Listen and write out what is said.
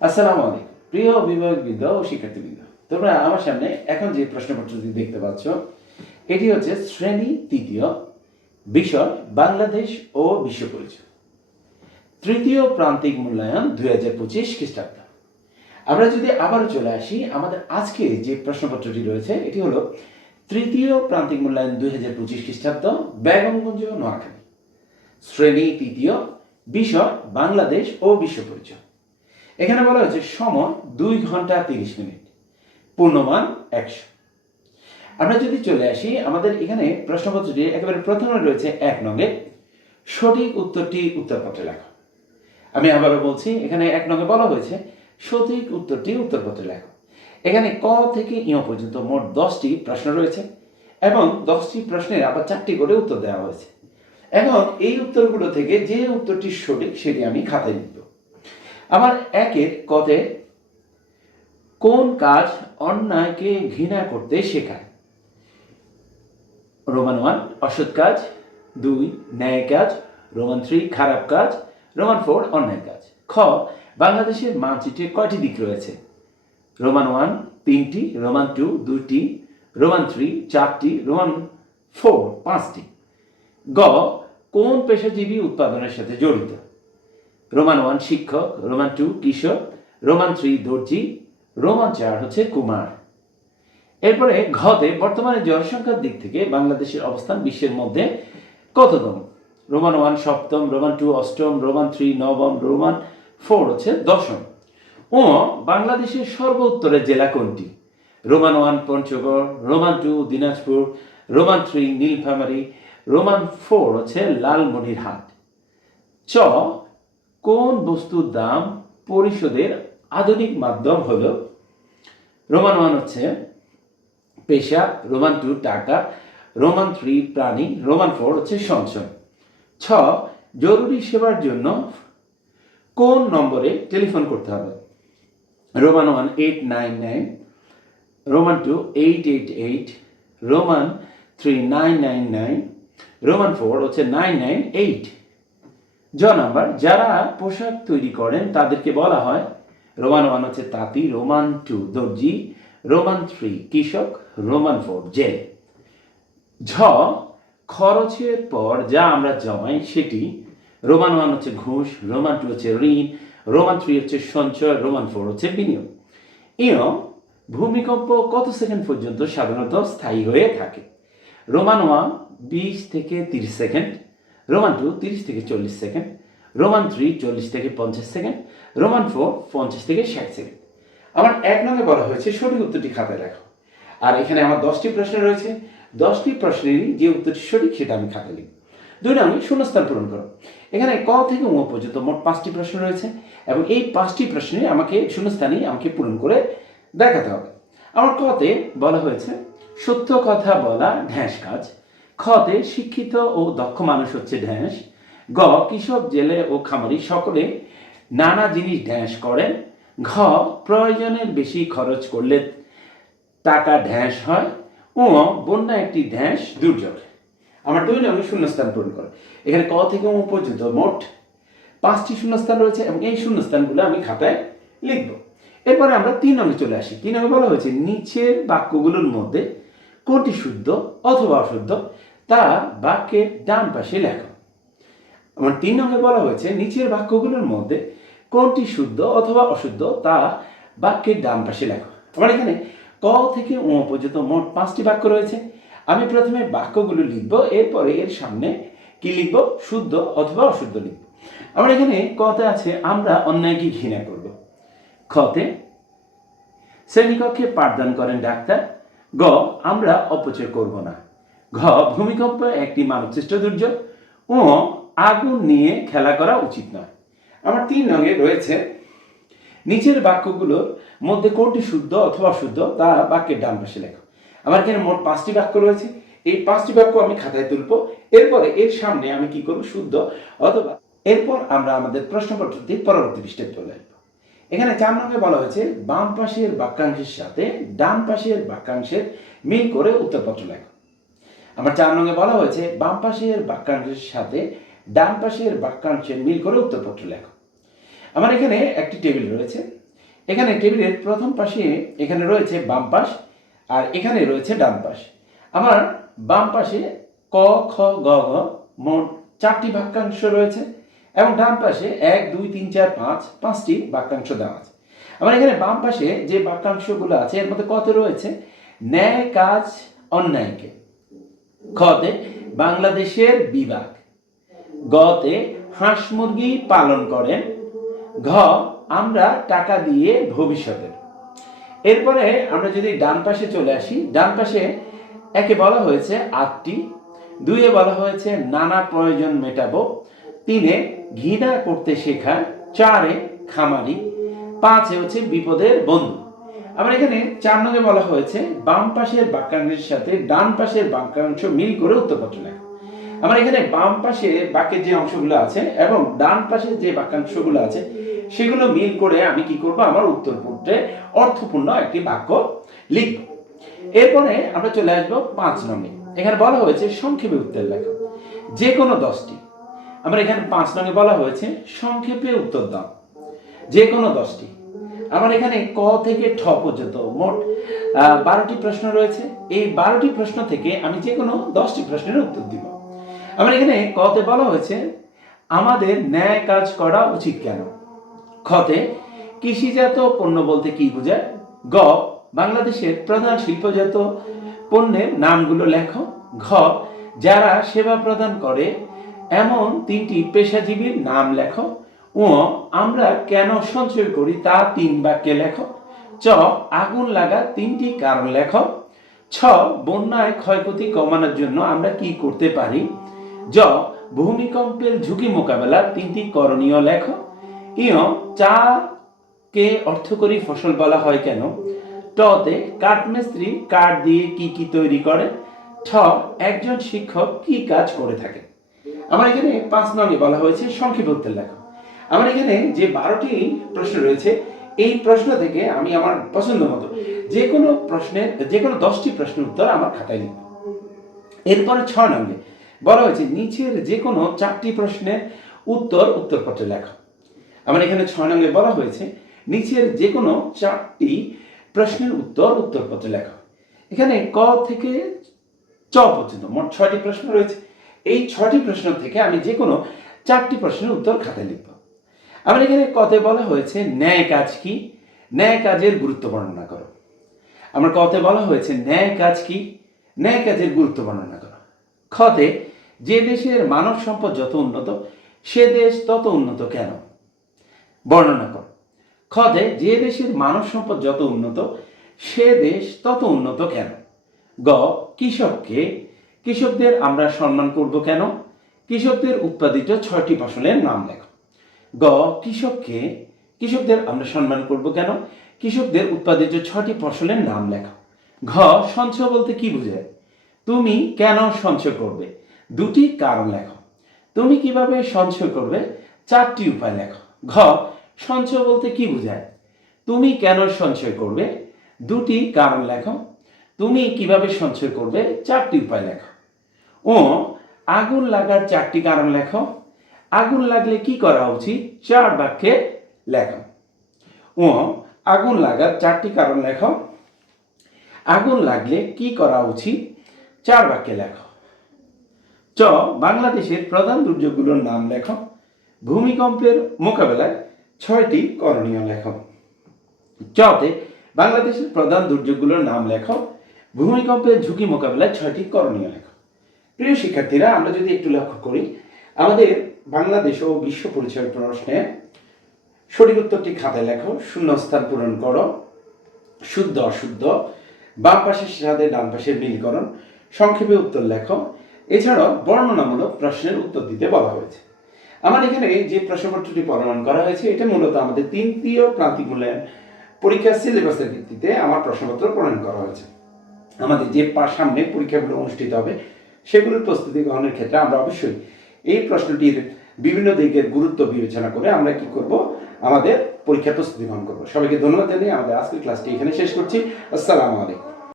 আসসালামু আলাইকুম প্রিয় অভিভাবকবৃন্দ ও শিক্ষার্থীবৃন্দ, তোমরা আমার সামনে এখন যে প্রশ্নপত্রটি দেখতে পাচ্ছ এটি হচ্ছে শ্রেণী তৃতীয়, বিষয় বাংলাদেশ ও বিশ্ব পরিচয়, তৃতীয় প্রান্তিক মূল্যায়ন 2025 খ্রিস্টাব্দ। আমরা যদি আবারও চলে আসি, আমাদের আজকে যে প্রশ্নপত্রটি রয়েছে এটি হলো তৃতীয় প্রান্তিক মূল্যায়ন 2025 খ্রিস্টাব্দ, বেগমগঞ্জ, নোয়াখালী, শ্রেণী তৃতীয়, বিষয় বাংলাদেশ ও বিশ্ব পরিচয়। এখানে বলা হয়েছে সময় 2 ঘন্টা 30 মিনিট, পূর্ণমান 100। আমরা যদি চলে আসি, আমাদের এখানে প্রশ্নপত্রটি একেবারে প্রথমে রয়েছে 1 নঙে সঠিক উত্তরটি উত্তরপত্রে লেখো। আমি আবারও বলছি, এখানে 1 নঙে বলা হয়েছে সঠিক উত্তরটি উত্তরপত্রে লেখো। এখানে ক থেকে ইয় পর্যন্ত মোট 10টি প্রশ্ন রয়েছে এবং 10টি প্রশ্নের আবার 4টি করে উত্তর দেওয়া হয়েছে। এখন এই উত্তরগুলো থেকে যে উত্তরটি সঠিক সেটি আমি খাতায় লিখব। আমার একের কতে কোন কাজ অন্যায়কে ঘৃণা করতে শেখায়? রোমান 1 অসৎ কাজ, 2 ন্যায় কাজ, রোমান 3 খারাপ কাজ, রোমান 4 অন্যায় কাজ। খ বাংলাদেশের মানচিত্রে কয়টি দিক রয়েছে? রোমান 1 3টি, রোমান 2 2টি, রোমান 3 4টি, রোমান 4 5টি। গ কোন পেশাজীবী উৎপাদনের সাথে জড়িত? রোমান 1 শিক্ষক, রোমান 2 কৃষক, রোমান 3 দর্জি, রোমান 4 হচ্ছে কুমার। এরপরে ঘতে বর্তমানে জনসংখ্যার দিক থেকে বাংলাদেশের অবস্থান বিশ্বের মধ্যে কততম? রোমান 1 সপ্তম, রোমান 2 অষ্টম, রোমান 3 নবম, রোমান 4 হচ্ছে দশম। ও বাংলাদেশের সর্ব উত্তরের জেলা কোনটি? Roman 1 Panchagarh, Roman 2 Dinajpur, Roman 3 Nilphamari, Roman 4 হচ্ছে লালমনিরহাট। চ কোন বস্তুর দাম পরিশোধের আধুনিক মাধ্যম হলো? রোমান 1 হচ্ছে পেশা, রোমান 2 টাকা, রোমান 3 প্রাণী, রোমান 4 হচ্ছে সঞ্চয়। ছ জরুরি সেবার জন্য কোন নম্বরে টেলিফোন করতে হবে? রোমান 1 899, রোমান 2 888, রোমান 3 999, রোমান 4 হচ্ছে 998। জ নাম্বার যারা পোশাক তৈরি করেন তাদেরকে বলা হয়? রোমান 1 হচ্ছে তাঁতি, রোমান 2 দর্জি, রোমান 3 কৃষক, রোমান 4 জেল। ঝ খরচের পর যা আমরা জমাই সেটি? রোমান 1 হচ্ছে ঘুষ, রোমান 2 হচ্ছে ঋণ, রোমান 3 হচ্ছে সঞ্চয়, রোমান 4 হচ্ছে বিনিয়োগ। ইয় ভূমিকম্প কত সেকেন্ড পর্যন্ত সাধারণত স্থায়ী হয়ে থাকে? রোমান 1 20 থেকে 30 সেকেন্ড, রোমান 2 30 থেকে 40 সেকেন্ড, রোমান 3 40 থেকে 50 সেকেন্ড, রোমান 4 50 থেকে 60 সেকেন্ড। আমার 1 নঙে বলা হয়েছে সঠিক উত্তরটি খাতায় লেখো। আর এখানে আমার 10টি প্রশ্ন রয়েছে, 10টি প্রশ্নেরই যে উত্তরটি সঠিক সেটা আমি খাতায় লিখব। 2 নঙে শূন্যস্থান পূরণ করো। এখানে ক থেকে ও পর্যন্ত মোট 5টি প্রশ্ন রয়েছে এবং এই 5টি প্রশ্নে আমাকে শূন্যস্থানই আমাকে পূরণ করে দেখাতে হবে। আমার কতে বলা হয়েছে সত্য কথা বলা ঢ্যাঁস কাজ। খতে শিক্ষিত ও দক্ষ মানুষ হচ্ছে ঢ্যাঁস। গ কৃষক, জেলে ও খামারি সকলে নানা জিনিস ঢ্যাঁস করেন। ঘ প্রয়োজনের বেশি খরচ করলে টাকা ঢ্যাঁস হয়। ও বন্যা একটি ঢ্যাঁস দুর্যোগ। আমার 2 নঙে শূন্যস্থান পূরণ করো। এখানে ক থেকে ও পর্যন্ত মোট 5টি শূন্যস্থান রয়েছে এবং এই শূন্যস্থানগুলো আমি খাতায় লিখব। এরপরে আমরা 3 নঙে চলে আসি। 3 নঙে বলা হয়েছে নিচের বাক্যগুলোর মধ্যে কোনটি শুদ্ধ অথবা অশুদ্ধ তা বাক্যের ডান পাশে লেখো। আমার 3 নঙে বলা হয়েছে নিচের বাক্যগুলোর মধ্যে কোনটি শুদ্ধ অথবা অশুদ্ধ তা বাক্যের ডান পাশে লেখো। আমার এখানে ক থেকে ও পর্যন্ত মোট 5টি বাক্য রয়েছে। আমি প্রথমে বাক্যগুলো লিখব, এরপরে এর সামনে কি লিখব? শুদ্ধ অথবা অশুদ্ধ লিখব। আমার এখানে কতে আছে আমরা অন্যায়কে ঘৃণা করব। খতে শ্রেণীকক্ষে পাঠদান করেন ডাক্তার। গ আমরা অপচয় করব না। ঘ ভূমিকম্প একটি মানবসৃষ্ট দুর্যোগ। ও আগুন নিয়ে খেলা করা উচিত নয়। আমার 3 নঙে রয়েছে নিচের বাক্যগুলোর মধ্যে কোনটি শুদ্ধ অথবা অশুদ্ধ তা বাক্যের ডান পাশে লেখো। আমার এখানে মোট 5টি বাক্য রয়েছে। এই 5টি বাক্য আমি খাতায় তুলব, এরপরে এর সামনে আমি কি করব? শুদ্ধ অথবা। এরপর আমরা আমাদের প্রশ্নপত্রটি পরবর্তী পৃষ্ঠায় চলে আসবো। এখানে 4 নঙে বলা হয়েছে বাম পাশের বাক্যাংশের সাথে ডান পাশের বাক্যাংশের মিল করে উত্তরপত্র লেখো। আমার 4 নঙে বলা হয়েছে বাম পাশের বাক্যাংশের সাথে ডান পাশের বাক্যাংশের মিল করে উত্তরপত্র লেখো। আমার এখানে একটি টেবিল রয়েছে। এখানে টেবিলের প্রথম পাশে এখানে রয়েছে বাম পাশ আর এখানে রয়েছে ডান পাশ। আমার বাম পাশে ক খ গ ঘ মোট 4টি বাক্যাংশ রয়েছে এবং ডান পাশে 1 2 3 4 5 5টি বাক্যাংশ দেওয়া আছে। আমার এখানে বাম পাশে যে বাক্যাংশগুলো আছে এর মধ্যে কত রয়েছে? ন্যায় কাজ অন্যায়কে, খতে বাংলাদেশের বিভাগ, গতে হাঁস মুরগি পালন করেন, ঘ আমরা টাকা দিয়ে ভবিষ্যতের। এরপরে আমরা যদি ডান পাশে চলে আসি, ডান পাশে একে বলা হয়েছে আটটি, দুইয়ে বলা হয়েছে নানা প্রয়োজন মেটাবো, তিনে ঘৃণা করতে শেখা, চারে খামারি, পাঁচে হচ্ছে বিপদের বন্ধু। আবার এখানে 4 নম্বরে বলা হয়েছে বাম পাশের বাক্যাংশের সাথে ডান পাশের বাক্যাংশ মিল করে উত্তরপত্র লেখা। আমার এখানে বাম পাশে বাক্যের যে অংশগুলো আছে এবং ডান পাশে যে বাক্যাংশগুলো আছে সেগুলো মিল করে আমি কি করব? আমার উত্তরপত্রে অর্থপূর্ণ একটি বাক্য লিখব। এরপরে আমরা চলে আসবো 5 নম্বরে। এখানে বলা হয়েছে সংক্ষেপে উত্তর লেখা, যে কোনো 10টি। আমরা এখানে 5 নম্বরে বলা হয়েছে সংক্ষেপে উত্তর দাও, যে কোনো 10টি। আমার এখানে ক থেকে ঠ পর্যন্ত মোট 12টি প্রশ্ন রয়েছে। এই 12টি প্রশ্ন থেকে আমি যে কোনো 10টি প্রশ্নের উত্তর দিব। আমার এখানে কতে বলা হয়েছে আমাদের ন্যায় কাজ করা উচিত কেন, খতে কৃষিজাত পণ্য বলতে কি বোঝায়, গ বাংলাদেশের প্রধান শিল্পজাত পণ্যের নামগুলো লেখো, ঘ যারা সেবা প্রদান করে এমন 3টি পেশাজীবীর নাম লেখো, ও আমরা কেন সঞ্চয় করি তা 3 বাক্যে লেখো, চ আগুন লাগা 3টি কারণ লেখো, ছ বন্যায় ক্ষয়ক্ষতি কমানোর জন্য আমরা কি করতে পারি, জ ভূমিকম্পের ঝুঁকি মোকাবেলার 3টি করণীয় লেখো, ইয় চা কে অর্থকরী ফসল বলা হয় কেন, টতে কাঠমিস্ত্রি কাঠ দিয়ে কি কি তৈরি করে, ঠ একজন শিক্ষক কি কাজ করে থাকে। আমার এখানে 5 নম্বরে বলা হয়েছে সংক্ষেপে উত্তর লেখো। আমার এখানে যে 12টি প্রশ্ন রয়েছে এই প্রশ্ন থেকে আমি আমার পছন্দ মতো যে কোনো প্রশ্নের যে কোনো 10টি প্রশ্নের উত্তর আমার খাতায় লিখব। এরপরে 6 নম্বরে বলা হয়েছে নিচের যে কোনো 4টি প্রশ্নের উত্তরপত্রে লেখো। আমার এখানে 6 নম্বরে বলা হয়েছে নিচের যে কোনো 4টি প্রশ্নের উত্তরপত্রে লেখো। এখানে ক থেকে চ পর্যন্ত মোট 6টি প্রশ্ন রয়েছে। এই 6টি প্রশ্ন থেকে আমি যে কোনো 4টি প্রশ্নের উত্তর খাতায় লিখব। আমার এখানে কতে বলা হয়েছে ন্যায় কাজ কি, ন্যায় কাজের গুরুত্ব বর্ণনা করো। আমার কতে বলা হয়েছে ন্যায় কাজ কি, ন্যায় কাজের গুরুত্ব বর্ণনা করো। খতে যে দেশের মানব সম্পদ যত উন্নত সে দেশ তত উন্নত কেন, বর্ণনা করো। খতে যে দেশের মানব সম্পদ যত উন্নত সে দেশ তত উন্নত কেন। গ কৃষকদের আমরা সম্মান করব কেন, কৃষকদের উৎপাদিত 6টি ফসলের নাম লেখো। গ কৃষকদের আমরা সম্মান করব কেন, কৃষকদের উৎপাদিত 6টি ফসলের নাম লেখো। ঘ সঞ্চয় বলতে কি বোঝায়, তুমি কেন সঞ্চয় করবে, 2টি কারণ লেখো। তুমি কিভাবে সঞ্চয় করবে, 4টি উপায় লেখো। ঘ সঞ্চয় বলতে কি বোঝায়, তুমি কেন সঞ্চয় করবে, 2টি কারণ লেখো। তুমি কিভাবে সঞ্চয় করবে, 4টি উপায় লেখো। ও আগুন লাগার 4টি কারণ লেখো। আগুন লাগলে কি করা উচিত, 4 বাক্যে লেখো। ও আগুন লাগার 4টি কারণ লেখো। আগুন লাগলে কি করা উচিত, 4 বাক্যে লেখো। চ বাংলাদেশের প্রধান দুর্যোগগুলোর নাম লেখো। ভূমিকম্পের মোকাবেলায় 6টি করণীয় লেখো। চতে বাংলাদেশের প্রধান দুর্যোগগুলোর নাম লেখো। ভূমিকম্পের ঝুঁকি মোকাবেলায় 6টি করণীয় লেখো। প্রিয় শিক্ষার্থীরা, আমরা যদি একটু লক্ষ্য করি আমাদের বাংলাদেশ ও বিশ্ব পরিচয় প্রশ্নে সঠিক উত্তরটি খাতায় লেখো, শূন্যস্থান পূরণ করো, শুদ্ধ অশুদ্ধ, বাম পাশের সাথে ডান পাশের মিলকরণ, সংক্ষেপে উত্তর লেখো। এছাড়াও বর্ণনামূলক প্রশ্নের উত্তর দিতে বলা হয়েছে। আমার এখানে যে প্রশ্নপত্রটি প্রণয়ন করা হয়েছে এটা মূলত আমাদের 3য় প্রান্তিক মূল্যায়ন পরীক্ষার সিলেবাসের ভিত্তিতে আমার প্রশ্নপত্র প্রণয়ন করা হয়েছে। আমাদের যে সামনে পরীক্ষাগুলো অনুষ্ঠিত হবে সেগুলোর প্রস্তুতি গ্রহণের ক্ষেত্রে আমরা অবশ্যই এই প্রশ্নটির বিভিন্ন দিকের গুরুত্ব বিবেচনা করে আমরা কি করব, আমাদের পরীক্ষার প্রস্তুতি গ্রহণ করব। সবাইকে ধন্যবাদ জানিয়ে আমাদের আজকের ক্লাসটি এখানে শেষ করছি। আসসালামু আলাইকুম।